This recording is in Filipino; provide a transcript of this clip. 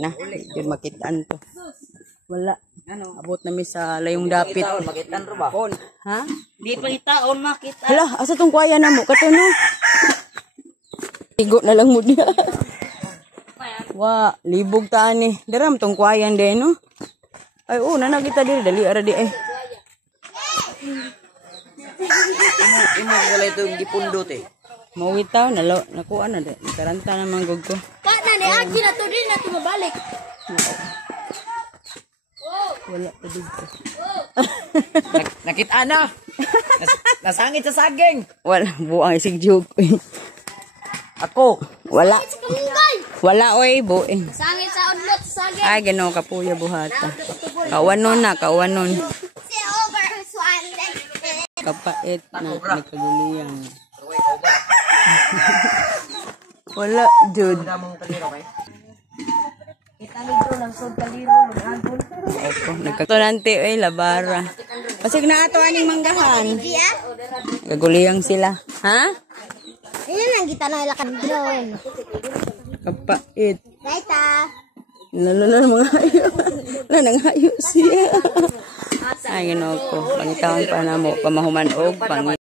na. Yun makitaan to. Wala. Abot namin sa layong dapit. Makitaan ro ba? Ha? Di pa itaon makita. Hala, asa tong kuya na mo? Kato no? Tigo na lang mo diya. Wa, libog taan eh. Daram tong kuya din no? Ay, na kita diri. Dali, ara di eh. Imo wala itong gipundot eh. Mawitaw, nakuha na de. Karanta na manggog ko. Pa na ni Aki na to din na tumabalik. Wala pa dito. Nakita na. Nasangit sa saging. Wala, buang isig joke. Ako. Wala. Sa kamungkay. Wala oy, buing. Sangit sa udlot sa saging. Ay, gano'n ka puya buhata. Kawanon na, kawanon. Si over swan. Kapait na, nagkaguliyang. Wala, Jude. Opo, nagkatunante, ay, labara. Pasig na ato aning manggahan. Dia? Kaguliyang sila. Ha? Ayun lang kita na ilakan drone. Kapait. Raita. Lalo mga hayo. Wala nang hayo siya. Ay, ginoo ko. Pangitawang pa na mo, pamahuman og pangit.